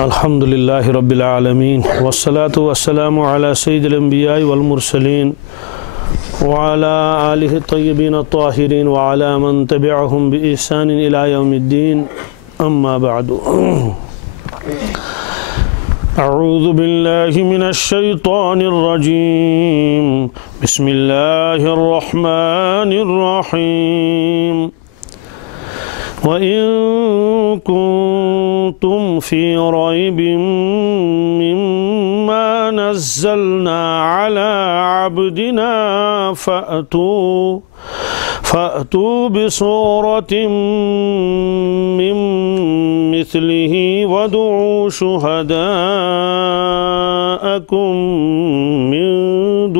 الحمدللہ رب العالمین والصلاة والسلام علی سید الانبیاء والمرسلین وعلى آلہ الطیبین الطاہرین وعلى من تبعهم بإحسان إلى یوم الدین اما بعد اعوذ باللہ من الشیطان الرجیم بسم اللہ الرحمن الرحیم وَإِن كُنتُمْ فِي رَيْبٍ مِّمَّا نَزَّلْنَا عَلَىٰ عَبْدِنَا فَأْتُوا بِسُورَةٍ مِّن مِّثْلِهِ وَادْعُوا شُهَدَاءَكُم مِّن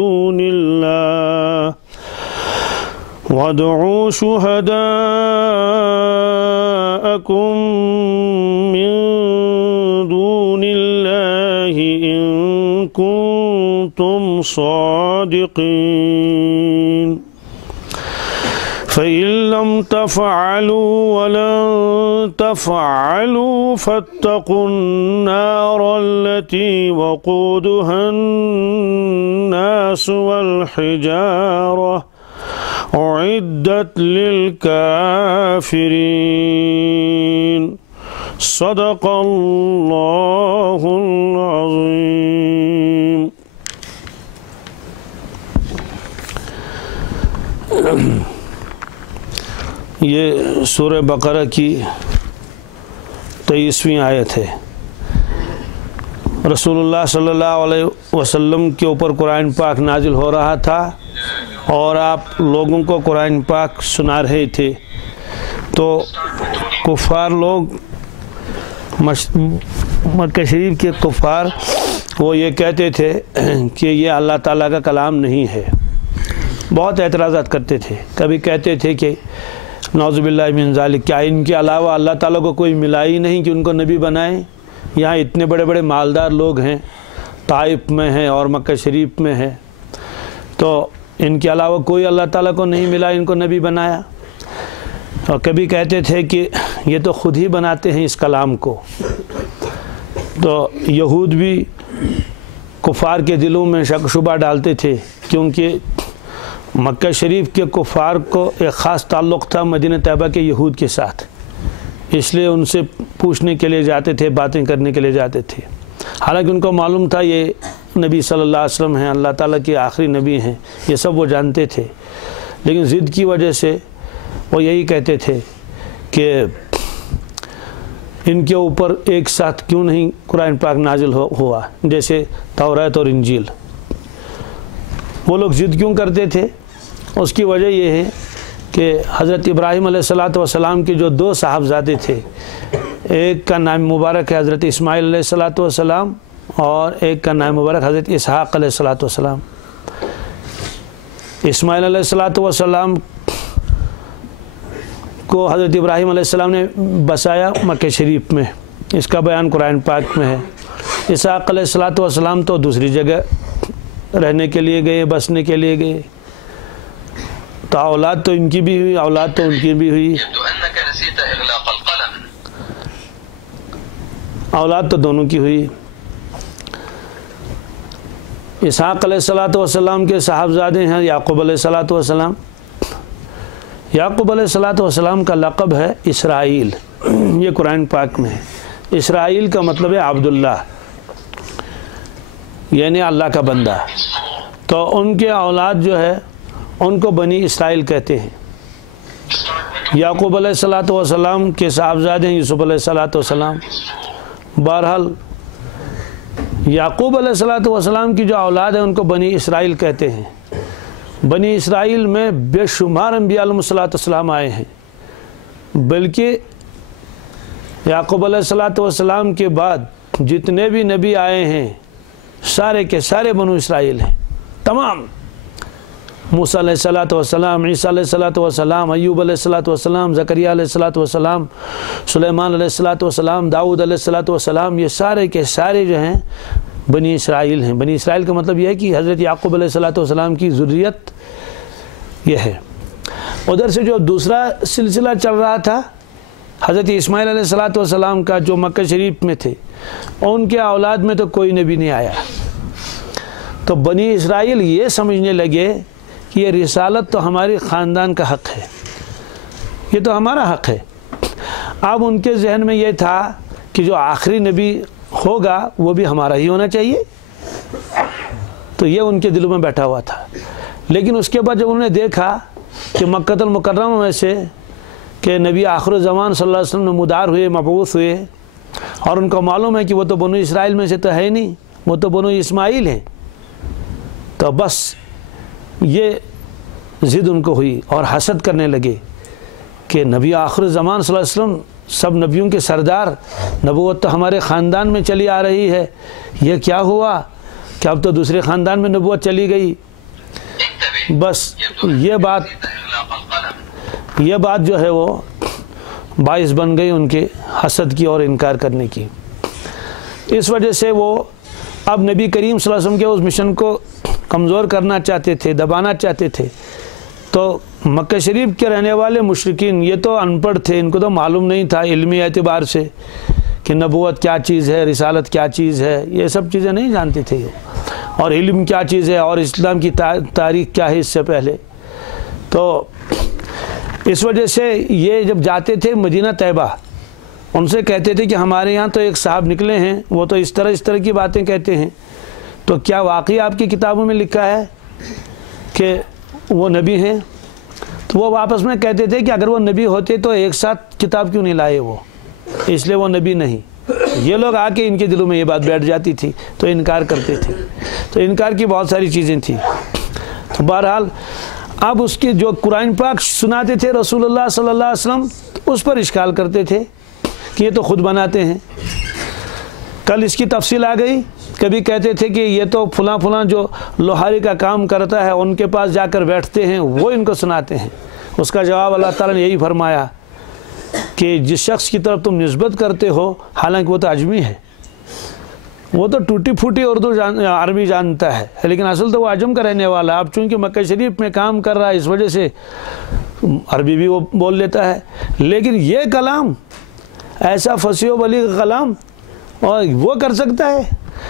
دُونِ اللَّهِ وَادْعُوا شُهَدَاءَكُم مِّن دُونِ اللَّهِ إِن كُنتُمْ صَادِقِينَ فَإِن لَّمْ تَفْعَلُوا وَلَن تَفْعَلُوا فَاتَّقُوا النَّارَ الَّتِي وَقُودُهَا النَّاسُ وَالْحِجَارَةُ اعدت للکافرین صدق اللہ العظیم۔ یہ سورہ بقرہ کی 23ویں آیت ہے۔ رسول اللہ صلی اللہ علیہ وسلم کے اوپر قرآن پاک نازل ہو رہا تھا اور آپ لوگوں کو قرآن پاک سنا رہے تھے، تو کفار لوگ مکہ شریف کے کفار وہ یہ کہتے تھے کہ یہ اللہ تعالیٰ کا کلام نہیں ہے، بہت اعتراضات کرتے تھے۔ کبھی کہتے تھے کہ نعوذ باللہ من ذالک، کیا ان کے علاوہ اللہ تعالیٰ کو کوئی ملا ہی نہیں کہ ان کو نبی بنائیں؟ یہاں اتنے بڑے بڑے مالدار لوگ ہیں، طائف میں ہیں اور مکہ شریف میں ہیں، تو ان کے علاوہ کوئی اللہ تعالیٰ کو نہیں ملا ان کو نبی بنایا؟ اور کبھی کہتے تھے کہ یہ تو خود ہی بناتے ہیں اس کلام کو۔ تو یہود بھی کفار کے دلوں میں شک شبہ ڈالتے تھے، کیونکہ مکہ شریف کے کفار کو ایک خاص تعلق تھا مدینہ طیبہ کے یہود کے ساتھ، اس لیے ان سے پوچھنے کے لیے جاتے تھے، باتیں کرنے کے لیے جاتے تھے۔ حالانکہ ان کو معلوم تھا یہ نبی صلی اللہ علیہ وسلم ہیں، اللہ تعالیٰ کے آخری نبی ہیں، یہ سب وہ جانتے تھے، لیکن ضد کی وجہ سے وہ یہی کہتے تھے کہ ان کے اوپر ایک ساتھ کیوں نہیں قرآن پاک نازل ہوا جیسے توریت اور انجیل۔ وہ لوگ ضد کیوں کرتے تھے؟ اس کی وجہ یہ ہے کہ حضرت ابراہیم علیہ السلام کے جو دو صاحبزادے تھے، ایک کا نام مبارک ہے حضرت اسماعیل علیہ السلام اور ایک کا نام مبارک حضرت اسحاق علیہ السلام۔ اسماعیل علیہ السلام کو حضرت ابراہیم علیہ السلام نے بسایا مکہ شریف میں، اس کا بیان قرآن پاک میں ہے۔ اسحاق علیہ السلام تو دوسری جگہ رہنے کے لیے گئے، بسنے کے لیے گئے، تو اولاد تو ان کی بھی ہوئی، اولاد تو ان کی بھی ہوئی، اولاد تو دونوں کی ہوئی۔ اسحاق علیہ السلام کے صاحبزادے ہیں یعقوب علیہ السلام۔ یعقوب علیہ السلام کا لقب ہے اسرائیل، یہ قرآن پاک میں ہے۔ اسرائیل کا مطلب ہے عبداللہ، یعنی اللہ کا بندہ، تو ان کے اولاد جو ہے ان کو بنی اسرائیل کہتے ہیں۔ یعقوب علیہ السلام کے صاحبزادے ہیں یوسف علیہ السلام۔ بہرحال یعقوب علیہ السلام کی جو اولاد ہے ان کو بنی اسرائیل کہتے ہیں۔ بنی اسرائیل میں بے شمار انبیاء علیہ السلام آئے ہیں، بلکہ یعقوب علیہ السلام کے بعد جتنے بھی نبی آئے ہیں سارے کے سارے بنو اسرائیل ہیں، تمام۔ موسیٰ علیہ السلام، عیسیٰ علیہ السلام، ایوب علیہ السلام، زکریا علیہ السلام، سلیمان علیہ السلام، داؤد علیہ السلام، یہ سارے کے سارے جو ہیں بنی اسرائیل ہیں۔ بنی اسرائیل کا مطلب یہ ہے کہ حضرت یعقوب علیہ السلام کی ذریت یہ ہے۔ ادھر سے جو دوسرا سلسلہ چل رہا تھا حضرت اسماعیل علیہ السلام کا جو مکہ شریف میں تھے، ان کے اولاد میں تو کوئی نبی نہیں آیا. تو بنی اسرائیل یہ سمجھنے لگے کہ یہ رسالت تو ہماری خاندان کا حق ہے، یہ تو ہمارا حق ہے. اب ان کے ذہن میں یہ تھا کہ جو آخری نبی ہوگا وہ بھی ہمارا ہی ہونا چاہیے. تو یہ ان کے دلوں میں بیٹھا ہوا تھا. لیکن اس کے بعد جب انہوں نے دیکھا کہ مکہ المکرمہ میں سے کہ نبی آخر الزمان صلی اللہ علیہ وسلم نمودار ہوئے، مبعوث ہوئے، اور ان کو معلوم ہے کہ وہ تو بنو اسرائیل میں سے تو ہے نہیں، وہ تو بنو اسماعیل ہیں، تو بس یہ ضد ان کو ہوئی اور حسد کرنے لگے کہ نبی آخر الزمان صلی اللہ علیہ وسلم سب نبیوں کے سردار، نبوت تو ہمارے خاندان میں چلی آ رہی ہے، یہ کیا ہوا کہ اب تو دوسرے خاندان میں نبوت چلی گئی. بس یہ بات جو ہے وہ باعث بن گئی ان کے حسد کی اور انکار کرنے کی. اس وجہ سے وہ اب نبی کریم صلی اللہ علیہ وسلم کے اس مشن کو کمزور کرنا چاہتے تھے، دبانا چاہتے تھے. تو مکہ شریف کے رہنے والے مشرکین یہ تو ان پڑھ تھے، ان کو تو معلوم نہیں تھا علمی اعتبار سے کہ نبوت کیا چیز ہے، رسالت کیا چیز ہے، یہ سب چیزیں نہیں جانتے تھے، اور علم کیا چیز ہے اور اسلام کی تاریخ کیا ہے اس سے پہلے. تو اس وجہ سے یہ جب جاتے تھے مدینہ طیبہ، ان سے کہتے تھے کہ ہمارے یہاں تو ایک صاحب نکلے ہیں، وہ تو اس طرح کی باتیں کہتے ہیں، تو کیا واقعی آپ کی کتابوں میں لکھا ہے کہ وہ نبی ہیں؟ تو وہ واپس میں کہتے تھے کہ اگر وہ نبی ہوتے تو ایک ساتھ کتاب کیوں نہیں لائے وہ، اس لیے وہ نبی نہیں. یہ لوگ آ کے ان کے دلوں میں یہ بات بیٹھ جاتی تھی تو انکار کرتے تھے. تو انکار کی بہت ساری چیزیں تھیں. تو بہرحال اب اس کی جو قرآن پاک سناتے تھے رسول اللہ صلی اللہ علیہ وسلم، اس پر اشکال کرتے تھے کہ یہ تو خود بناتے ہیں. کل اس کی تفصیل آ گئی. کبھی کہتے تھے کہ یہ تو فلاں جو لوہاری کا کام کرتا ہے ان کے پاس جا کر بیٹھتے ہیں، وہ ان کو سناتے ہیں. اس کا جواب اللہ تعالیٰ نے یہی فرمایا کہ جس شخص کی طرف تم نسبت کرتے ہو، حالانکہ وہ تو عجمی ہے، وہ تو ٹوٹی پھوٹی اردو عربی جانتا ہے، لیکن اصل تو وہ عجم کا رہنے والا ہے. اب چونکہ مکہ شریف میں کام کر رہا ہے اس وجہ سے عربی بھی وہ بول لیتا ہے، لیکن یہ کلام ایسا فصیح و بلیغ کلام اور وہ کر سکتا ہے.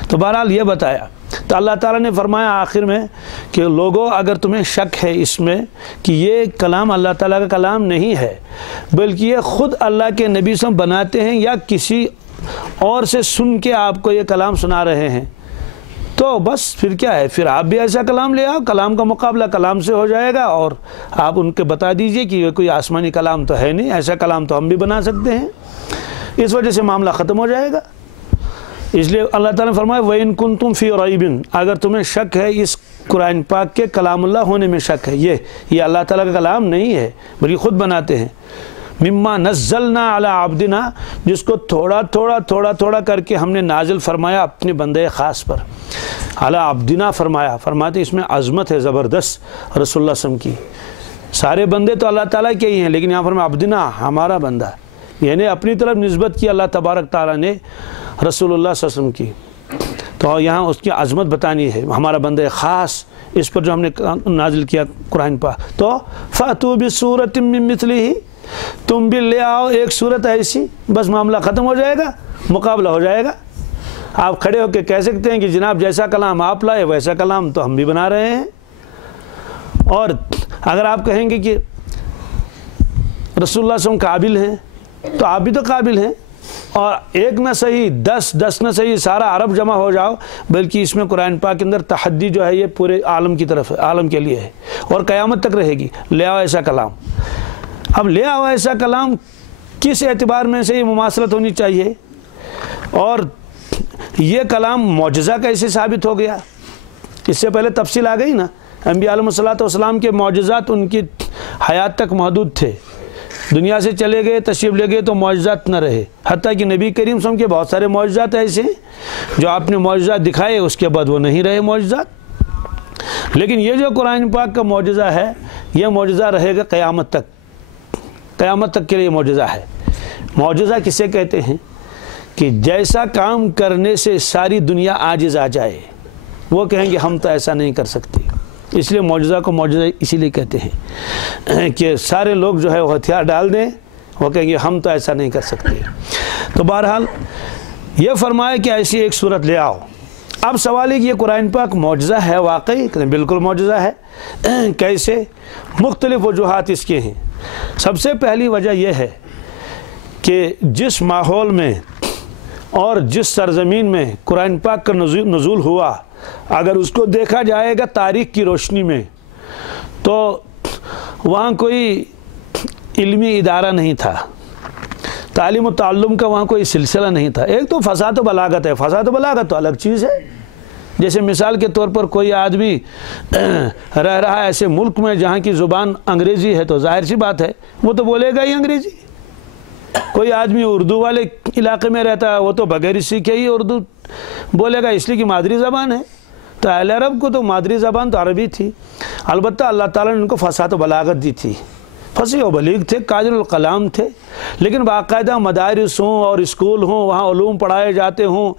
تو بہرحال یہ بتایا. تو اللہ تعالیٰ نے فرمایا آخر میں کہ لوگوں اگر تمہیں شک ہے اس میں کہ یہ کلام اللہ تعالیٰ کا کلام نہیں ہے بلکہ یہ خود اللہ کے نبی سے بناتے ہیں یا کسی اور سے سن کے آپ کو یہ کلام سنا رہے ہیں، تو بس پھر کیا ہے، پھر آپ بھی ایسا کلام لے آؤ، کلام کا مقابلہ کلام سے ہو جائے گا، اور آپ ان کے بتا دیجئے کہ یہ کوئی آسمانی کلام تو ہے نہیں، ایسا کلام تو ہم بھی بنا سکتے ہیں. اس وجہ سے معاملہ ختم ہو جائے گا. اس لیے اللہ تعالیٰ نے فرمایا وَإِن كُنتُمْ فِي رَيْبٍ، اگر تمہیں شک ہے اس قرآن پاک کے کلام اللہ ہونے میں شک ہے، یہ اللہ تعالیٰ کا کلام نہیں ہے بلکہ خود بناتے ہیں. مما نزلنا علی عبدنا، جس کو تھوڑا کر کے ہم نے نازل فرمایا اپنے بندے خاص پر. علی عبدنا فرماتے اس میں عظمت ہے زبردست رسول اللہ صلی اللہ علیہ وسلم کی. سارے بندے تو اللہ تعالیٰ کے ہی ہیں، لیکن یہاں فرمایا عبدنا، ہمارا بندہ، یعنی اپنی طرف نسبت کی اللہ تبارک تعالیٰ نے رسول اللہ صلی اللہ علیہ وسلم کی. تو یہاں اس کی عظمت بتانی ہے، ہمارا بندہ خاص، اس پر جو ہم نے نازل کیا قرآن پاک. تو فَأْتُوا بِسُورَةٍ مِّن مِّثْلِهِ، تم بھی لے آؤ ایک صورت ایسی، بس معاملہ ختم ہو جائے گا، مقابلہ ہو جائے گا. آپ کھڑے ہو کے کہہ سکتے ہیں کہ جناب جیسا کلام آپ لائے ویسا کلام تو ہم بھی بنا رہے ہیں. اور اگر آپ کہیں گے کہ رسول اللہ صلی اللہ علیہ وسلم قابل ہیں تو آپ بھی تو قابل ہیں، اور ایک نہ صحیح 10 نہ صحیح سارا عرب جمع ہو جاؤ، بلکہ اس میں قرآن پاک کے اندر تحدی جو ہے یہ پورے عالم کی طرف ہے، عالم کے لیے ہے اور قیامت تک رہے گی. لے آؤ ایسا کلام. اب لے آؤ ایسا کلام کس اعتبار میں سے یہ مماثلت ہونی چاہیے، اور یہ کلام معجزہ کیسے ثابت ہو گیا؟ اس سے پہلے تفصیل آ گئی نا. انبیاء علیہ السلام کے معجزات ان کی حیات تک محدود تھے، دنیا سے چلے گئے، تشریف لے گئے تو معجزات نہ رہے. حتیٰ کہ نبی کریم صلی اللہ علیہ وسلم کے بہت سارے معجزات ایسے ہیں جو آپ نے معجزات دکھائے، اس کے بعد وہ نہیں رہے معجزات. لیکن یہ جو قرآن پاک کا معجزہ ہے یہ معجزہ رہے گا قیامت تک، قیامت تک کے لیے معجزہ ہے. معجزہ کسے کہتے ہیں کہ جیسا کام کرنے سے ساری دنیا عاجز آ جائے، وہ کہیں گے ہم تو ایسا نہیں کر سکتے. اس لیے معجزہ کو معجزہ اسی لیے کہتے ہیں کہ سارے لوگ جو ہے وہ ہتھیار ڈال دیں وہ کہیں گے ہم تو ایسا نہیں کر سکتے۔ تو بہرحال یہ فرمایا کہ ایسی ایک صورت لے آؤ۔ اب سوال ہے کہ یہ قرآن پاک معجزہ ہے واقعی؟ بالکل معجزہ ہے۔ کیسے؟ مختلف وجوہات اس کے ہیں۔ سب سے پہلی وجہ یہ ہے کہ جس ماحول میں اور جس سرزمین میں قرآن پاک کا نزول ہوا، اگر اس کو دیکھا جائے گا تاریخ کی روشنی میں، تو وہاں کوئی علمی ادارہ نہیں تھا، تعلیم و تعلم کا وہاں کوئی سلسلہ نہیں تھا۔ ایک تو فصاحت و بلاغت ہے، فصاحت و بلاغت تو الگ چیز ہے۔ جیسے مثال کے طور پر کوئی آدمی رہ رہا ہے ایسے ملک میں جہاں کی زبان انگریزی ہے، تو ظاہر سی بات ہے وہ تو بولے گا ہی انگریزی۔ کوئی آدمی اردو والے علاقے میں رہتا ہے، وہ تو بغیر سیکھے ہی اردو بولے گا، اس لیے کہ مادری زبان ہے۔ تو اہل عرب کو تو مادری زبان تو عربی تھی، البتہ اللہ تعالیٰ نے ان کو فصاحت و بلاغت دی تھی، فصیح و بلیغ تھے، قادر الکلام تھے، لیکن باقاعدہ مدارس ہوں اور اسکول ہوں، وہاں علوم پڑھائے جاتے ہوں،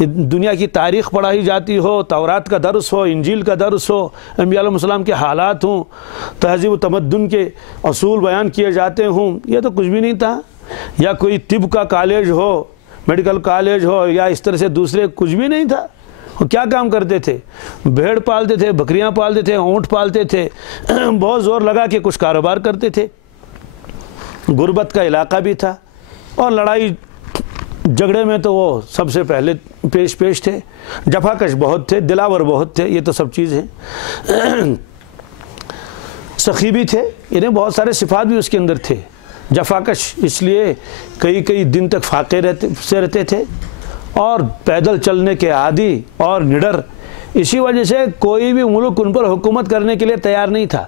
دنیا کی تاریخ پڑھائی جاتی ہو، تورات کا درس ہو، انجیل کا درس ہو، انبیاء علیہ السلام کے حالات ہوں، تہذیب و تمدن کے اصول بیان کیے جاتے ہوں، یہ تو کچھ بھی نہیں تھا۔ یا کوئی طب کا کالج ہو، میڈیکل کالج ہو، یا اس طرح سے دوسرے کچھ بھی نہیں تھا۔ وہ کیا کام کرتے تھے؟ بھیڑ پالتے تھے، بکریاں پالتے تھے، اونٹ پالتے تھے، بہت زور لگا کے کچھ کاروبار کرتے تھے۔ غربت کا علاقہ بھی تھا، اور لڑائی جھگڑے میں تو وہ سب سے پہلے پیش تھے، جفاکش بہت تھے، دلاور بہت تھے، یہ تو سب چیز ہیں۔ سخی بھی تھے، انہیں بہت سارے صفات بھی اس کے اندر تھے۔ جفاکش اس لیے کئی دن تک فاقے رہتے تھے، اور پیدل چلنے کے عادی اور نڈر، اسی وجہ سے کوئی بھی ملک ان پر حکومت کرنے کے لیے تیار نہیں تھا،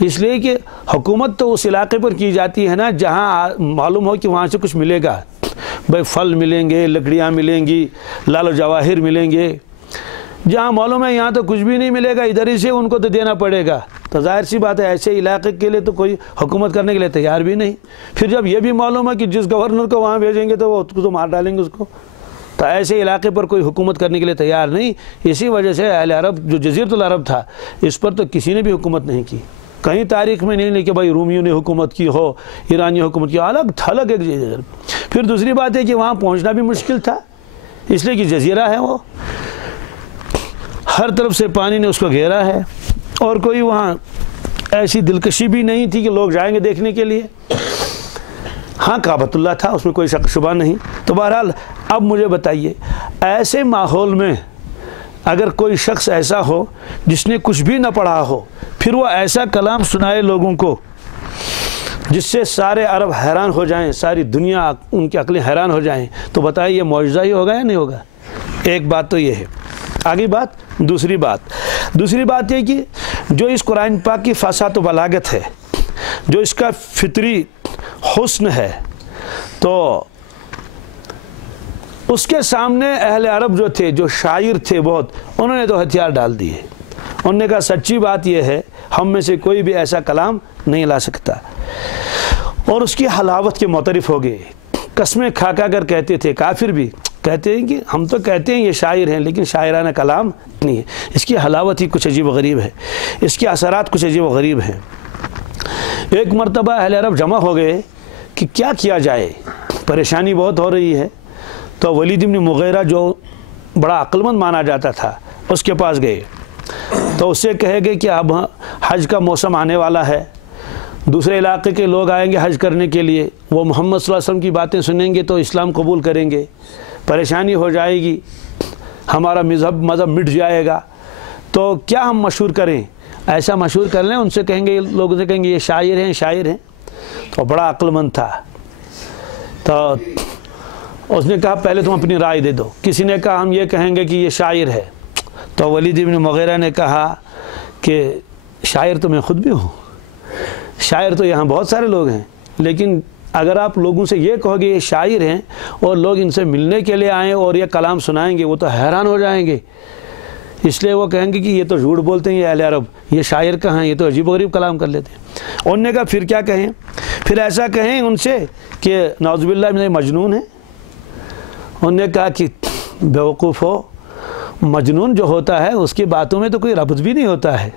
اس لیے کہ حکومت تو اس علاقے پر کی جاتی ہے نا جہاں معلوم ہو کہ وہاں سے کچھ ملے گا، بھائی پھل ملیں گے، لکڑیاں ملیں گی، لال و جواہر ملیں گے۔ جہاں معلوم ہے یہاں تو کچھ بھی نہیں ملے گا، ادھر ہی سے ان کو تو دینا پڑے گا، تو ظاہر سی بات ہے ایسے علاقے کے لیے تو کوئی حکومت کرنے کے لیے تیار بھی نہیں۔ پھر جب یہ بھی معلوم ہے کہ جس گورنر کو وہاں بھیجیں گے تو وہ تو مار ڈالیں گے اس کو، تو ایسے علاقے پر کوئی حکومت کرنے کے لیے تیار نہیں۔ اسی وجہ سے اہل عرب جو جزیرۃ العرب تھا، اس پر تو کسی نے بھی حکومت نہیں کی، کہیں تاریخ میں نہیں کہ بھائی رومیوں نے حکومت کی ہو، ایرانی حکومت کی، الگ تھلگ ایک جزیرہ۔ پھر دوسری بات ہے کہ وہاں پہنچنا بھی مشکل تھا، اس لیے کہ جزیرہ ہے، وہ ہر طرف سے پانی نے اس کو گھیرا ہے، اور کوئی وہاں ایسی دلکشی بھی نہیں تھی کہ لوگ جائیں گے دیکھنے کے لیے۔ ہاں کعبۃ اللہ تھا، اس میں کوئی شک شبہ نہیں۔ تو بہرحال اب مجھے بتائیے، ایسے ماحول میں اگر کوئی شخص ایسا ہو جس نے کچھ بھی نہ پڑھا ہو، پھر وہ ایسا کلام سنائے لوگوں کو جس سے سارے عرب حیران ہو جائیں، ساری دنیا ان کی عقلیں حیران ہو جائیں، تو بتائیے یہ معجزہ ہی ہوگا یا نہیں ہوگا؟ ایک بات تو یہ ہے۔ آگے دوسری بات یہ کہ جو اس قرآن پاک کی فصاحت و بلاغت ہے، جو اس کا فطری حسن ہے، تو اس کے سامنے اہل عرب جو تھے، جو شاعر تھے بہت، انہوں نے تو ہتھیار ڈال دیے۔ انہوں نے کہا سچی بات یہ ہے، ہم میں سے کوئی بھی ایسا کلام نہیں لا سکتا، اور اس کی حلاوت کے معترف ہو گئے، قسمیں کھا کر کہتے تھے، کافر بھی کہتے ہیں کہ ہم تو کہتے ہیں یہ شاعر ہیں، لیکن شاعرانہ کلام نہیں ہے، اس کی حلاوت ہی کچھ عجیب و غریب ہے، اس کے اثرات کچھ عجیب و غریب ہیں۔ ایک مرتبہ اہل عرب جمع ہو گئے کہ کیا کیا جائے، پریشانی بہت ہو رہی ہے، تو ولید بن مغیرہ جو بڑا عقل مند مانا جاتا تھا، اس کے پاس گئے، تو اس سے کہے گئے کہ اب حج کا موسم آنے والا ہے، دوسرے علاقے کے لوگ آئیں گے حج کرنے کے لیے، وہ محمد صلی اللہ علیہ وسلم کی باتیں سنیں گے تو اسلام قبول کریں گے، پریشانی ہو جائے گی، ہمارا مذہب مٹ جائے گا، تو کیا ہم مشہور کریں؟ ایسا مشہور کر لیں، ان سے کہیں گے، لوگوں سے کہیں گے یہ شاعر ہیں۔ تو بڑا عقل مند تھا، تو اس نے کہا پہلے تم اپنی رائے دے دو۔ کسی نے کہا ہم یہ کہیں گے کہ یہ شاعر ہے، تو ولید بن مغیرہ نے کہا کہ شاعر تو میں خود بھی ہوں، شاعر تو یہاں بہت سارے لوگ ہیں، لیکن اگر آپ لوگوں سے یہ کہو گے یہ شاعر ہیں، اور لوگ ان سے ملنے کے لیے آئیں اور یہ کلام سنائیں گے، وہ تو حیران ہو جائیں گے، اس لیے وہ کہیں گے کہ یہ تو جھوٹ بولتے ہیں یہ اہل عرب، یہ شاعر کہاں ہیں، یہ تو عجیب و غریب کلام کر لیتے ہیں۔ انہوں نے کہا پھر کیا کہیں؟ پھر ایسا کہیں ان سے کہ نعوذ باللہ میں مجنون ہے۔ انہوں نے کہا کہ بیوقوف ہو، مجنون جو ہوتا ہے اس کی باتوں میں تو کوئی ربط بھی نہیں ہوتا ہے،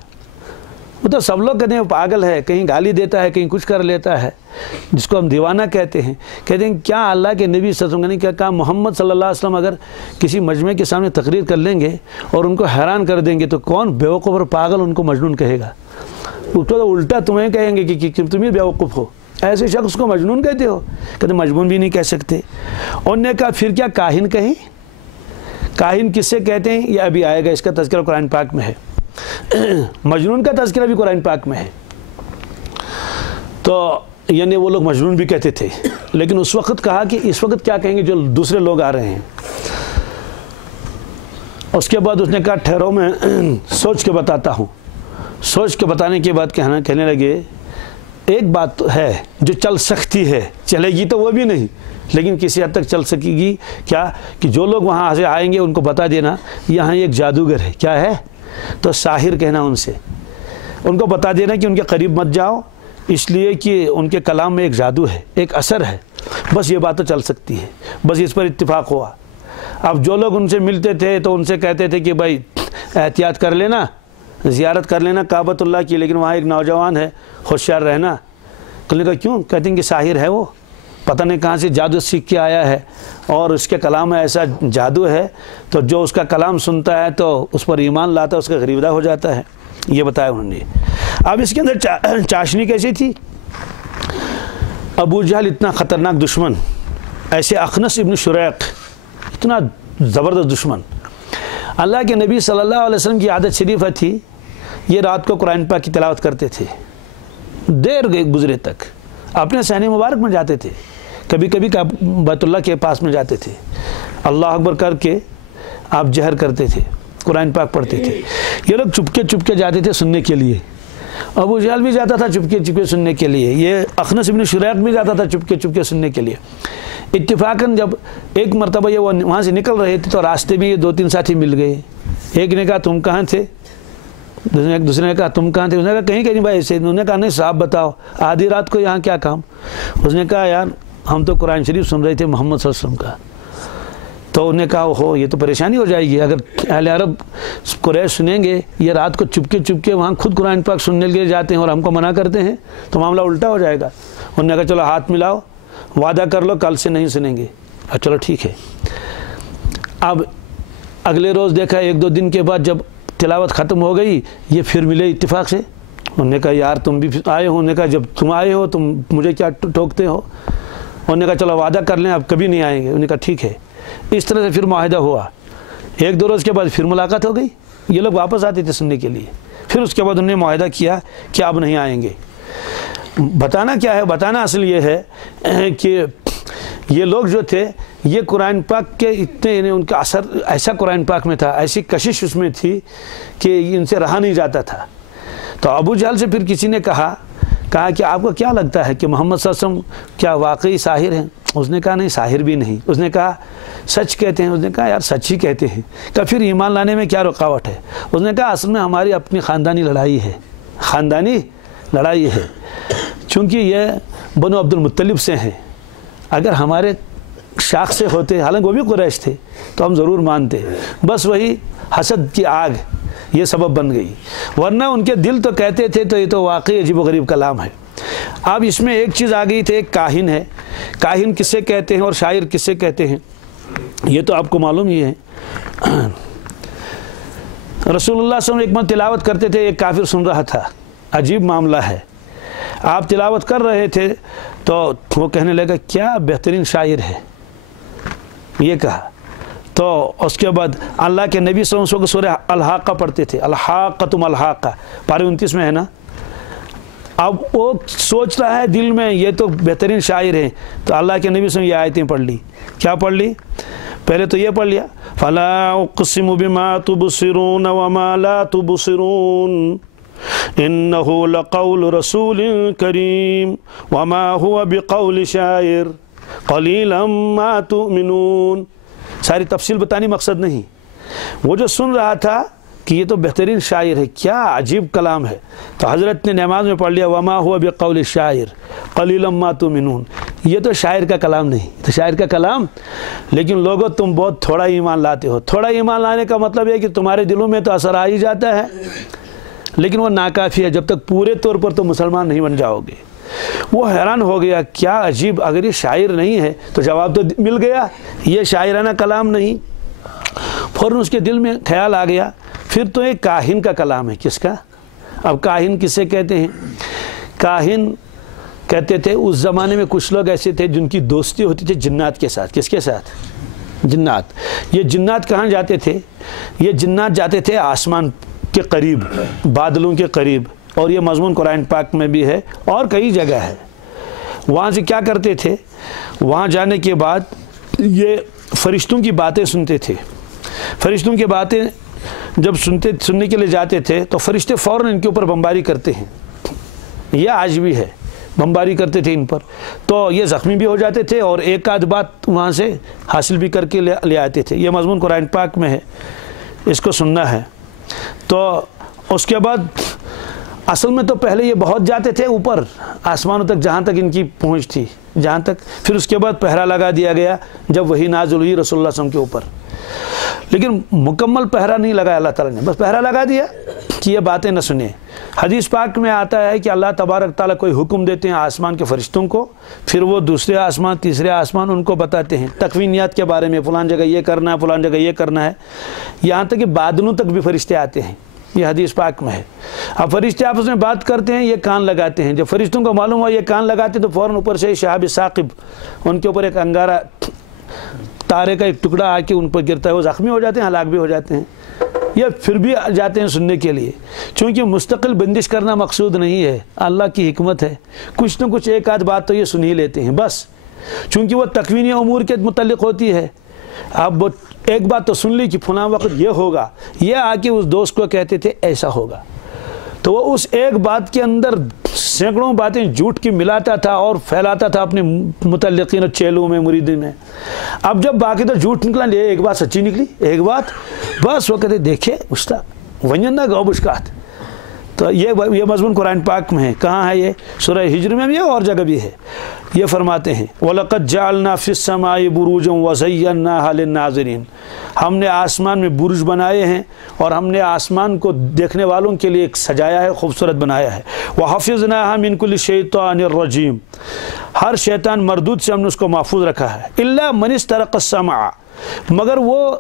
وہ تو سب لوگ کہتے ہیں پاگل ہے، کہیں گالی دیتا ہے، کہیں کچھ کر لیتا ہے، جس کو ہم دیوانہ کہتے ہیں کیا اللہ کے نبی صلی اللہ علیہ وسلم نے کیا کہا، محمد صلی اللہ علیہ وسلم اگر کسی مجمع کے سامنے تقریر کر لیں گے اور ان کو حیران کر دیں گے تو کون بیوقوف اور پاگل ان کو مجنون کہے گا؟ اس کو تو الٹا تمہیں کہیں گے کہ تم ہی بیوقوف ہو، ایسے شخص کو مجنون کہتے ہو؟ کہتے مجنون بھی نہیں کہہ سکتے۔ انہوں نے کہا پھر کیا کاہن کہیں؟ کاہن کس سے کہتے ہیں؟ یہ ابھی آئے گا، اس کا تذکرہ قرآن پاک میں ہے، مجنون کا تذکرہ بھی قرآن پاک میں ہے۔ تو یعنی وہ لوگ مجنون بھی کہتے تھے، لیکن اس وقت کہا کہ اس وقت کیا کہیں گے جو دوسرے لوگ آ رہے ہیں۔ اس کے بعد اس نے کہا ٹھہرو میں سوچ کے بتاتا ہوں۔ سوچ کے بتانے کے بعد کہنے لگے ایک بات ہے جو چل سکتی ہے، چلے گی تو وہ بھی نہیں لیکن کسی حد تک چل سکے گی، کیا کہ جو لوگ وہاں سے آئیں گے ان کو بتا دینا یہاں ایک جادوگر ہے، کیا ہے؟ تو ساحر کہنا ان سے، ان کو بتا دینا کہ ان کے قریب مت جاؤ، اس لیے کہ ان کے کلام میں ایک جادو ہے، ایک اثر ہے، بس یہ بات تو چل سکتی ہے۔ بس اس پر اتفاق ہوا۔ اب جو لوگ ان سے ملتے تھے تو ان سے کہتے تھے کہ بھائی احتیاط کر لینا، زیارت کر لینا کعبۃ اللہ کی، لیکن وہاں ایک نوجوان ہے، ہوشیار رہنا۔ کہنے کا کیوں؟ کہتے ہیں کہ ساحر ہے وہ، پتہ نہیں کہاں سے جادو سیکھ کے آیا ہے اور اس کے کلام میں ایسا جادو ہے تو جو اس کا کلام سنتا ہے تو اس پر ایمان لاتا ہے، اس کا غریبدہ ہو جاتا ہے۔ یہ بتایا انہوں نے۔ اب اس کے اندر چاشنی کیسی تھی؟ ابو جہل اتنا خطرناک دشمن، ایسے اخنس ابن شریق اتنا زبردست دشمن۔ اللہ کے نبی صلی اللہ علیہ وسلم کی عادت شریفہ تھی، یہ رات کو قرآن پاک کی تلاوت کرتے تھے، دیر گزرے تک اپنے صحن مبارک میں جاتے تھے، کبھی کبھی بیت اللہ کے پاس میں جاتے تھے، اللہ اکبر کر کے آپ جہر کرتے تھے، قرآن پاک پڑھتے تھے۔ یہ لوگ چپکے چپکے جاتے تھے سننے کے لیے، ابو جہل بھی جاتا تھا چپکے چپکے سننے کے لیے، یہ اخنس ابن شریق بھی جاتا تھا چپکے چپکے سننے کے لیے۔ اتفاقاً جب ایک مرتبہ یہ وہاں سے نکل رہے تھے تو راستے میں یہ 2-3 ساتھی مل گئے۔ ایک نے کہا تم کہاں تھے؟ دوسرے نے کہا تم کہاں تھے؟ اس نے کہا کہیں نہیں بھائی ایسے۔ انہوں نے کہا نہیں صاحب بتاؤ آدھی رات کو یہاں کیا کام؟ اس نے کہا یار ہم تو قرآن شریف سن رہے تھے محمد صلی اللہ علیہ وسلم کا۔ تو انہوں نے کہا ہو یہ تو پریشانی ہو جائے گی، اگر اہل عرب قریش سنیں گے یہ رات کو چپکے چپکے وہاں خود قرآن پاک سننے کے لیے جاتے ہیں اور ہم کو منع کرتے ہیں تو معاملہ الٹا ہو جائے گا۔ انہوں نے کہا چلو ہاتھ ملاؤ، وعدہ کر لو کل سے نہیں سنیں گے۔ چلو ٹھیک ہے۔ اب اگلے روز دیکھا 1-2 دن کے بعد جب تلاوت ختم ہو گئی یہ پھر ملے اتفاق سے۔ انہوں نے کہا یار تم بھی آئے ہو؟ انہوں نے کہا جب تم آئے ہو تم مجھے کیا ٹوکتے ہو؟ انہوں نے کہا چلو وعدہ کر لیں اب کبھی نہیں آئیں گے۔ انہوں نے کہا ٹھیک ہے۔ اس طرح سے پھر معاہدہ ہوا۔ 1-2 روز کے بعد پھر ملاقات ہو گئی، یہ لوگ واپس آتے تھے سننے کے لیے۔ پھر اس کے بعد انہوں نے معاہدہ کیا کہ اب نہیں آئیں گے۔ بتانا کیا ہے؟ بتانا اصل یہ ہے کہ یہ لوگ جو تھے یہ قرآن پاک کے اتنے ان کا اثر ایسا قرآن پاک میں تھا، ایسی کشش اس میں تھی کہ ان سے رہا نہیں جاتا تھا۔ تو ابو جہل سے پھر کسی نے کہا کہ آپ کو کیا لگتا ہے کہ محمد صلی اللہ علیہ وسلم کیا واقعی ساحر ہیں؟ اس نے کہا نہیں ساحر بھی نہیں۔ اس نے کہا سچ کہتے ہیں؟ اس نے کہا یار سچ ہی کہتے ہیں۔ کہ پھر ایمان لانے میں کیا رکاوٹ ہے؟ اس نے کہا اصل میں ہماری اپنی خاندانی لڑائی ہے، خاندانی لڑائی ہے، چونکہ یہ بنو عبد المطلب سے ہیں، اگر ہمارے شاخ سے ہوتے حالانکہ وہ بھی قریش تھے تو ہم ضرور مانتے، بس وہی حسد کی آگ یہ سبب بن گئی، ورنہ ان کے دل تو کہتے تھے۔ تو یہ تو واقعی عجیب و غریب کلام ہے۔ اب اس میں ایک چیز آ گئی تھی، ایک کاہن ہے، کاہن کسے کہتے ہیں اور شاعر کسے کہتے ہیں یہ تو آپ کو معلوم ہی ہے۔ رسول اللہ صلی اللہ علیہ وسلم ایک مرتبہ تلاوت کرتے تھے، ایک کافر سن رہا تھا، عجیب معاملہ ہے۔ آپ تلاوت کر رہے تھے تو وہ کہنے لگا کیا بہترین شاعر ہے، یہ کہا۔ تو اس کے بعد اللہ کے نبی صلی اللہ علیہ وسلم سورہ الحاقہ پڑھتے تھے، الحاقۃ ما الحاقہ، پارہ 29 میں ہے نا۔ اب وہ سوچ رہا ہے دل میں یہ تو بہترین شاعر ہیں، تو اللہ کے نبی صلی اللہ علیہ وسلم یہ آیتیں پڑھ لی۔ کیا پڑھ لی؟ پہلے تو یہ پڑھ لیا فلا اقسم بما تبصرون وما لا تبصرون انه لقول رسول کریم وما هو بقول شاعر قلیلا ما تؤمنون۔ ساری تفصیل بتانی مقصد نہیں، وہ جو سن رہا تھا کہ یہ تو بہترین شاعر ہے، کیا عجیب کلام ہے، تو حضرت نے نماز میں پڑھ لیا وما هو بقول شاعر قلیلا ما تؤمنون، یہ تو شاعر کا کلام نہیں، تو شاعر کا کلام، لیکن لوگوں تم بہت تھوڑا ایمان لاتے ہو۔ تھوڑا ایمان لانے کا مطلب ہے کہ تمہارے دلوں میں تو اثر آ ہی جاتا ہے، لیکن وہ ناکافی ہے، جب تک پورے طور پر تو مسلمان نہیں بن جاؤ گے۔ وہ حیران ہو گیا، کیا عجیب، اگر یہ شاعر نہیں ہے تو جواب تو مل گیا، یہ شاعرانہ کلام نہیں۔ فوراً اس کے دل میں خیال آ گیا، پھر تو یہ کاہن کا کلام ہے۔ کس کا؟ اب کاہن کسے کہتے ہیں؟ کاہن کہتے تھے اس زمانے میں کچھ لوگ ایسے تھے جن کی دوستی ہوتی تھی جنات کے ساتھ۔ کس کے ساتھ؟ جنات۔ یہ جنات کہاں جاتے تھے؟ یہ جنات جاتے تھے آسمان کے قریب، بادلوں کے قریب، اور یہ مضمون قرآن پاک میں بھی ہے اور کئی جگہ ہے۔ وہاں سے کیا کرتے تھے؟ وہاں جانے کے بعد یہ فرشتوں کی باتیں سنتے تھے۔ فرشتوں کی باتیں جب سننے کے لیے جاتے تھے تو فرشتے فوراً ان کے اوپر بمباری کرتے ہیں۔ یہ آج بھی ہے، بمباری کرتے تھے ان پر، تو یہ زخمی بھی ہو جاتے تھے اور ایک آدھ بات وہاں سے حاصل بھی کر کے لے آتے تھے۔ یہ مضمون قرآن پاک میں ہے، اس کو سننا ہے۔ تو اس کے بعد اصل میں تو پہلے یہ بہت جاتے تھے اوپر آسمانوں تک، جہاں تک ان کی پہنچ تھی، جہاں تک، پھر اس کے بعد پہرا لگا دیا گیا جب وحی نازل ہوئی رسول اللہ صلی اللہ علیہ وسلم کے اوپر، لیکن مکمل پہرا نہیں لگایا اللہ تعالیٰ نے، بس پہرا لگا دیا کہ یہ باتیں نہ سنیں۔ حدیث پاک میں آتا ہے کہ اللہ تبارک تعالیٰ کوئی حکم دیتے ہیں آسمان کے فرشتوں کو، پھر وہ دوسرے آسمان تیسرے آسمان ان کو بتاتے ہیں تکوینیات کے بارے میں، فلان جگہ یہ کرنا ہے، فلان جگہ یہ کرنا ہے، یہاں تک کہ بادلوں تک بھی فرشتے آتے ہیں۔ یہ حدیث پاک میں ہے۔ اب فرشتے آپس میں بات کرتے ہیں، یہ کان لگاتے ہیں، جب فرشتوں کو معلوم ہوا یہ کان لگاتے تو فوراً اوپر سے شہاب ثاقب، ان کے اوپر ایک انگارہ، تارے کا ایک ٹکڑا آ کے ان پر گرتا ہے، وہ زخمی ہو جاتے ہیں، ہلاک بھی ہو جاتے ہیں۔ یہ پھر بھی جاتے ہیں سننے کے لیے، چونکہ مستقل بندش کرنا مقصود نہیں ہے، اللہ کی حکمت ہے، کچھ نہ کچھ ایک آدھ بات تو یہ سن ہی لیتے ہیں بس، چونکہ وہ تکوینی امور کے متعلق ہوتی ہے۔ اب وہ ایک بات تو سن لی کہ فلاں وقت یہ ہوگا، یہ آ کے اس دوست کو کہتے تھے ایسا ہوگا، تو وہ اس ایک بات کے اندر سینکڑوں باتیں جھوٹ کی ملاتا تھا اور پھیلاتا تھا اپنے متعلقین اور چیلوں میں، مریدین میں۔ اب جب باقی تو جھوٹ نکلا، ایک بات سچی نکلی، ایک بات بس، وہ کہتے دیکھے استاد ونجندہ گو بشکات۔ تو یہ مضمون قرآن پاک میں ہے۔ کہاں ہے یہ؟ سورہ ہجر میں بھی ہے اور جگہ بھی ہے۔ یہ فرماتے ہیں وَلَقَدْ جَعَلْنَا فِي السَّمَاءِ بُرُوجًا وَزَيَّنَّاهَا لِلنَّاظِرِينَ، ہم نے آسمان میں برج بنائے ہیں اور ہم نے آسمان کو دیکھنے والوں کے لیے ایک سجایا ہے، خوبصورت بنایا ہے۔ وَحَفِظْنَاهَا مِنْ كُلِّ شَيْطَانٍ رَجِيمٍ، ہر شیطان مردود سے ہم نے اس کو محفوظ رکھا ہے۔ إِلَّا مَنِ اسْتَرَقَ السَّمْعَ، مگر وہ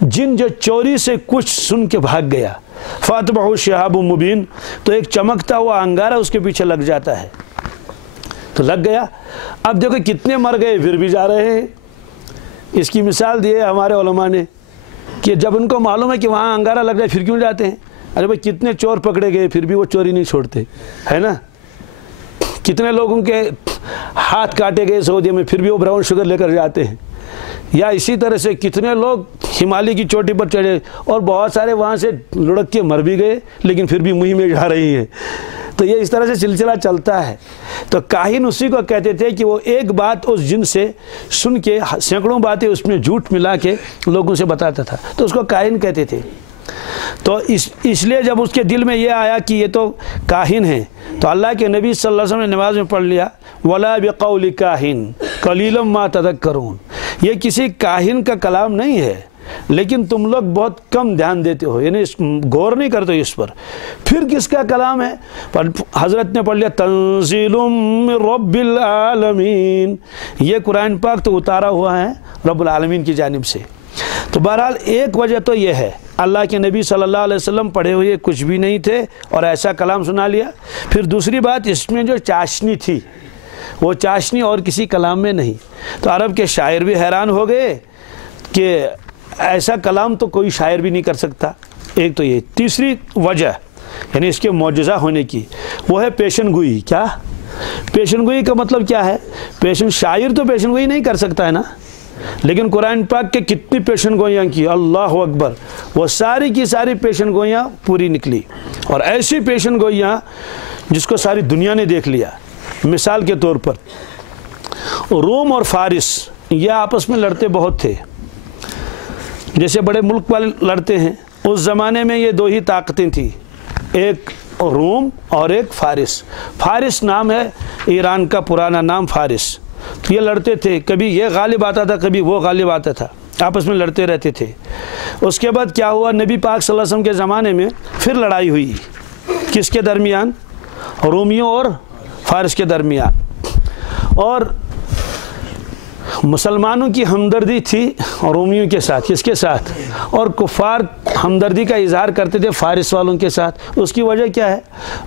جن جو چوری سے کچھ سن کے بھاگ گیا، فَأَتْبَعَهُ شِهَابٌ مُبِينٌ، تو ایک چمکتا ہوا انگارہ اس کے پیچھے لگ جاتا ہے، تو لگ گیا۔ اب دیکھو کتنے مر گئے پھر بھی جا رہے ہیں۔ اس کی مثال دی ہے ہمارے علماء نے کہ جب ان کو معلوم ہے کہ وہاں انگارہ لگ جائے پھر کیوں جاتے ہیں؟ ارے بھائی کتنے چور پکڑے گئے پھر بھی وہ چوری نہیں چھوڑتے، ہے نا؟ کتنے لوگوں کے ہاتھ کاٹے گئے سعودی میں پھر بھی وہ براؤن شوگر لے کر جاتے ہیں، یا اسی طرح سے کتنے لوگ ہمالیہ کی چوٹی پر چڑھے اور بہت سارے وہاں سے لڑک کے مر بھی گئے لیکن پھر بھی مہم میں جا رہی ہیں۔ تو یہ اس طرح سے سلسلہ چلتا ہے۔ تو کاہن اسی کو کہتے تھے کہ وہ ایک بات اس جن سے سن کے سینکڑوں باتیں اس میں جھوٹ ملا کے لوگوں سے بتاتا تھا، تو اس کو کاہن کہتے تھے۔ تو اس لیے جب اس کے دل میں یہ آیا کہ یہ تو کاہن ہیں، تو اللہ کے نبی صلی اللہ علیہ وسلم نے نماز میں پڑھ لیا وَلَا بِقَوْلِ كَاهِن قَلِيلًا مَا تَذَكَّرُونَ، یہ کسی کاہن کا کلام نہیں ہے لیکن تم لوگ بہت کم دھیان دیتے ہو، یعنی غور نہیں کرتے اس پر۔ پھر کس کا کلام ہے؟ حضرت نے پڑھ لیا تنزیل من رب العالمین، یہ قرآن پاک تو اتارا ہوا ہے رب العالمین کی جانب سے۔ تو بہرحال ایک وجہ تو یہ ہے، اللہ کے نبی صلی اللہ علیہ وسلم پڑھے ہوئے کچھ بھی نہیں تھے اور ایسا کلام سنا لیا۔ پھر دوسری بات، اس میں جو چاشنی تھی وہ چاشنی اور کسی کلام میں نہیں۔ تو عرب کے شاعر بھی حیران ہو گئے کہ ایسا کلام تو کوئی شاعر بھی نہیں کر سکتا۔ ایک تو یہ۔ تیسری وجہ یعنی اس کے معجزہ ہونے کی، وہ ہے پیشن گوئی۔ کیا پیشن گوئی کا مطلب کیا ہے؟ شاعر تو پیشن گوئی نہیں کر سکتا ہے نا، لیکن قرآن پاک کے کتنی پیشن گوئیاں کی، اللہ اکبر، وہ ساری کی ساری پیشن گوئیاں پوری نکلی، اور ایسی پیشن گوئیاں جس کو ساری دنیا نے دیکھ لیا۔ مثال کے طور پر روم اور فارس یہ آپس میں لڑتے بہت تھے، جیسے بڑے ملک والے لڑتے ہیں۔ اس زمانے میں یہ دو ہی طاقتیں تھیں، ایک روم اور ایک فارس۔ فارس نام ہے ایران کا پرانا نام فارس۔ یہ لڑتے تھے، کبھی یہ غالب آتا تھا کبھی وہ غالب آتا تھا، آپس میں لڑتے رہتے تھے۔ اس کے بعد کیا ہوا، نبی پاک صلی اللہ علیہ وسلم کے زمانے میں پھر لڑائی ہوئی، کس کے درمیان؟ رومیوں اور فارس کے درمیان. اور مسلمانوں کی ہمدردی تھی رومیوں کے ساتھ. کس کے ساتھ؟ اور کفار ہمدردی کا اظہار کرتے تھے فارس والوں کے ساتھ. اس کی وجہ کیا ہے؟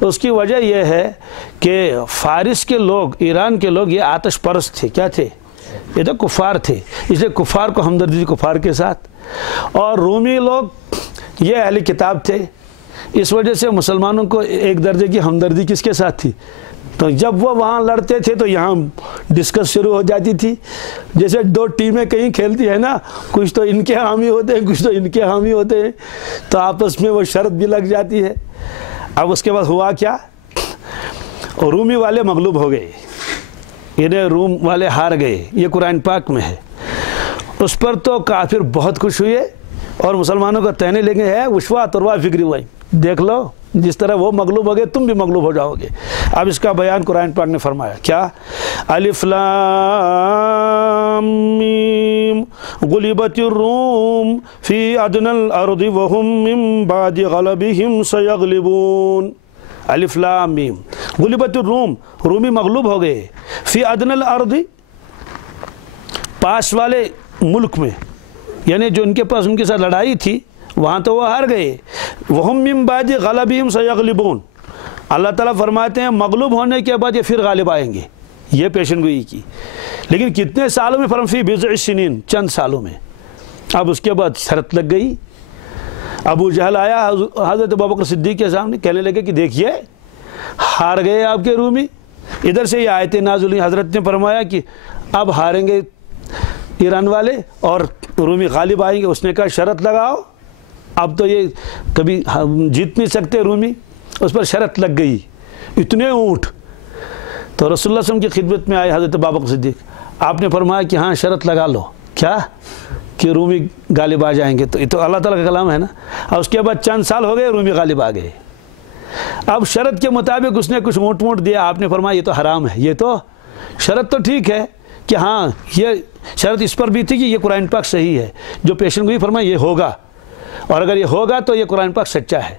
اس کی وجہ یہ ہے کہ فارس کے لوگ، ایران کے لوگ، یہ آتش پرست تھے. کیا تھے؟ یہ تو کفار تھے، اس لیے کفار کو ہمدردی تھی کفار کے ساتھ. اور رومی لوگ یہ اہل کتاب تھے، اس وجہ سے مسلمانوں کو ایک درجے کی ہمدردی کس کے ساتھ تھی؟ تو جب وہ وہاں لڑتے تھے تو یہاں ڈسکس شروع ہو جاتی تھی. جیسے دو ٹیمیں کہیں کھیلتی ہیں نا، کچھ تو ان کے حامی ہوتے ہیں، کچھ تو ان کے حامی ہوتے ہیں، تو آپس میں وہ شرط بھی لگ جاتی ہے. اب اس کے بعد ہوا کیا؟ رومی والے مغلوب ہو گئے، انہیں روم والے ہار گئے. یہ قرآن پاک میں ہے. اس پر تو کافر بہت خوش ہوئے اور مسلمانوں کو تہنے لگے ہے وشوا تروا فکری ہوئی. دیکھ لو جس طرح وہ مغلوب ہو گئے تم بھی مغلوب ہو جاؤ گے. اب اس کا بیان قرآن پاک نے فرمایا کیا؟ الف لام میم غلبت الروم فی ادنی الارض وهم من بعد غلبهم سیغلبون. الف لام میم غلبت الروم، رومی مغلوب ہو گئے. فی ادنی الارض، پاس والے ملک میں، یعنی جو ان کے پاس ان کے ساتھ لڑائی تھی وہاں تو وہ ہار گئے. وَهُم مِّن بَعْدِ غَلَبِهِمْ سَيَغْلِبُونَ. اللہ تعالیٰ فرماتے ہیں مغلوب ہونے کے بعد یہ پھر غالب آئیں گے. یہ پیشن گوئی کی. لیکن کتنے سالوں میں؟ فرم فی بضع سنین، چند سالوں میں. اب اس کے بعد شرط لگ گئی. ابو جہل آیا حضرت ابوبکر صدیق کے سامنے، کہنے لگے کہ دیکھیے ہار گئے آپ کے رومی. ادھر سے یہ آیتیں نازل ہوئی. حضرت نے فرمایا کہ اب ہاریں گے ایران والے اور رومی غالب آئیں گے. اس نے کہا شرط لگاؤ. اب تو یہ کبھی جیت نہیں سکتے رومی. اس پر شرط لگ گئی، اتنے اونٹ. تو رسول اللہ صلی اللہ علیہ وسلم کی خدمت میں آئے حضرت ابوبکر صدیق. آپ نے فرمایا کہ ہاں شرط لگا لو. کیا؟ کہ رومی غالب آ جائیں گے. تو یہ تو اللہ تعالیٰ کا کلام ہے نا. اور اس کے بعد چند سال ہو گئے رومی غالب آ گئے. اب شرط کے مطابق اس نے کچھ اونٹ وونٹ دیا. آپ نے فرمایا یہ تو حرام ہے. یہ تو شرط تو ٹھیک ہے کہ ہاں یہ شرط اس پر بھی تھی کہ یہ قرآن پاک صحیح ہے. جو پیشن گوئی فرمایا یہ ہوگا، اور اگر یہ ہوگا تو یہ قرآن پاک سچا ہے.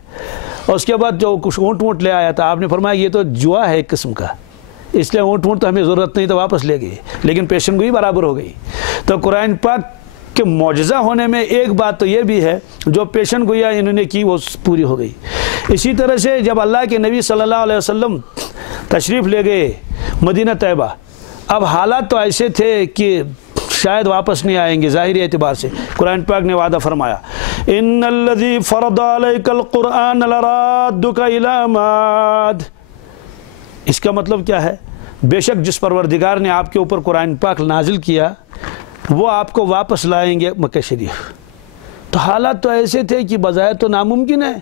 اور اس کے بعد جو کچھ اونٹ وونٹ لے آیا تھا، آپ نے فرمایا یہ تو جوا ہے ایک قسم کا، اس لیے اونٹ وونٹ تو ہمیں ضرورت نہیں، تو واپس لے گئے. لیکن پیشن گوئی برابر ہو گئی. تو قرآن پاک کے معجزہ ہونے میں ایک بات تو یہ بھی ہے، جو پیشن گوئیاں انہوں نے کی وہ پوری ہو گئی. اسی طرح سے جب اللہ کے نبی صلی اللہ علیہ وسلم تشریف لے گئے مدینہ طیبہ، اب حالات تو ایسے تھے کہ شاید واپس نہیں آئیں گے ظاہری اعتبار سے. قرآن پاک نے وعدہ فرمایا ان الذی فرض علیک القرآن لرادک الی معاد. اس کا مطلب کیا ہے؟ بے شک جس پروردگار نے آپ کے اوپر قرآن پاک نازل کیا وہ آپ کو واپس لائیں گے مکہ شریف. تو حالات تو ایسے تھے کہ بظاہر تو ناممکن ہے،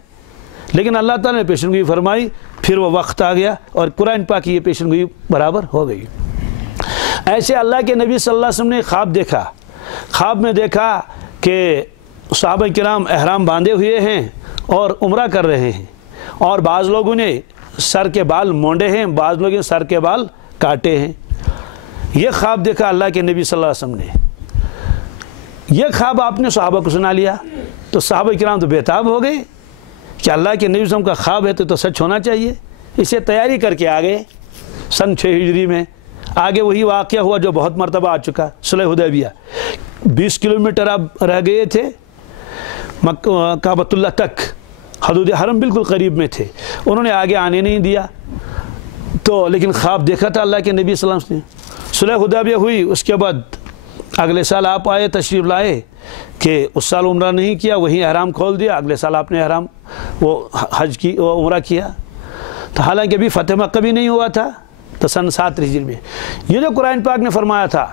لیکن اللہ تعالیٰ نے پیشن گوئی فرمائی. پھر وہ وقت آ گیا اور قرآن پاک کی یہ پیشن گوئی برابر ہو گئی. ایسے اللہ کے نبی صلی اللہ علیہ وسلم نے خواب دیکھا. خواب میں دیکھا کہ صحابہ کرام احرام باندھے ہوئے ہیں اور عمرہ کر رہے ہیں، اور بعض لوگوں نے سر کے بال مونڈے ہیں، بعض لوگوں نے سر کے بال کاٹے ہیں. یہ خواب دیکھا اللہ کے نبی صلی اللہ علیہ وسلم نے. یہ خواب آپ نے صحابہ کو سنا لیا تو صحابہ کرام تو بےتاب ہو گئے کہ اللہ کے نبی صلی اللہ علیہ وسلم کا خواب ہے تو سچ ہونا چاہیے. اسے تیاری کر کے آگے سن 6 ہجری میں آگے وہی واقعہ ہوا جو بہت مرتبہ آ چکا، صلح حدیبیہ. 20 کلومیٹر اب رہ گئے تھے کعبۃ اللہ تک، حدود حرم بالکل قریب میں تھے. انہوں نے آگے آنے نہیں دیا. تو لیکن خواب دیکھا تھا اللہ کے نبی صلی اللہ علیہ وسلم نے. صلح حدیبیہ ہوئی، اس کے بعد اگلے سال آپ آئے، تشریف لائے کہ اس سال عمرہ نہیں کیا، وہیں احرام کھول دیا. اگلے سال آپ نے احرام وہ حج کی وہ عمرہ کیا. تو حالانکہ ابھی فتح مکہ بھی نہیں ہوا تھا. تو سن 7 ہجری میں یہ جو قرآن پاک نے فرمایا تھا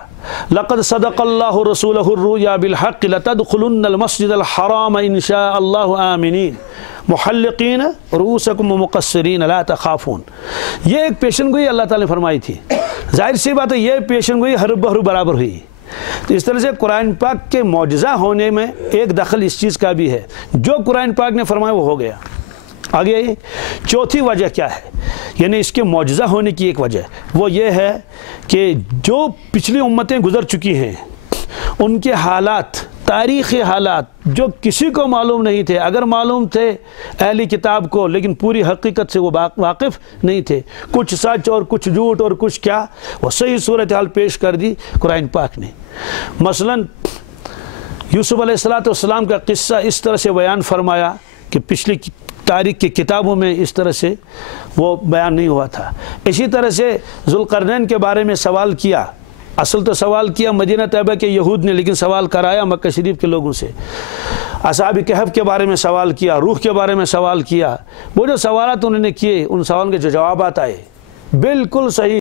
لقد صدق اللہ رسولہ الرؤیا بالحق لتدخلن المسجد الحرام ان شاء اللہ آمنین محلقین رؤوسکم ومقصرین لا تخافون. یہ ایک پیشن گوئی اللہ تعالی نے فرمائی تھی. ظاہر سی بات ہے یہ پیشن گوئی ہر بہر برابر ہوئی. تو اس طرح سے قرآن پاک کے معجزہ ہونے میں ایک دخل اس چیز کا بھی ہے، جو قرآن پاک نے فرمایا وہ ہو گیا. آگے چوتھی وجہ کیا ہے، یعنی اس کے معجزہ ہونے کی ایک وجہ وہ یہ ہے کہ جو پچھلی امتیں گزر چکی ہیں ان کے حالات تاریخی حالات جو کسی کو معلوم نہیں تھے، اگر معلوم تھے اہلی کتاب کو، لیکن پوری حقیقت سے وہ واقف نہیں تھے، کچھ سچ اور کچھ جھوٹ اور کچھ کیا، وہ صحیح صورتحال پیش کر دی قرآن پاک نے۔ مثلا یوسف علیہ السلام کا قصہ اس طرح سے بیان فرمایا کہ پچھلی تاریخ کی کتابوں میں اس طرح سے وہ بیان نہیں ہوا تھا۔ اسی طرح سے ذوالقرنین کے بارے میں سوال کیا، اصل تو سوال کیا مدینہ طیبہ کے یہود نے، لیکن سوال کرایا مکہ شریف کے لوگوں سے۔ اصحاب کہف کے بارے میں سوال کیا، روح کے بارے میں سوال کیا، وہ جو سوالات انہوں نے کیے، ان سوالوں کے جو جوابات آئے بالکل صحیح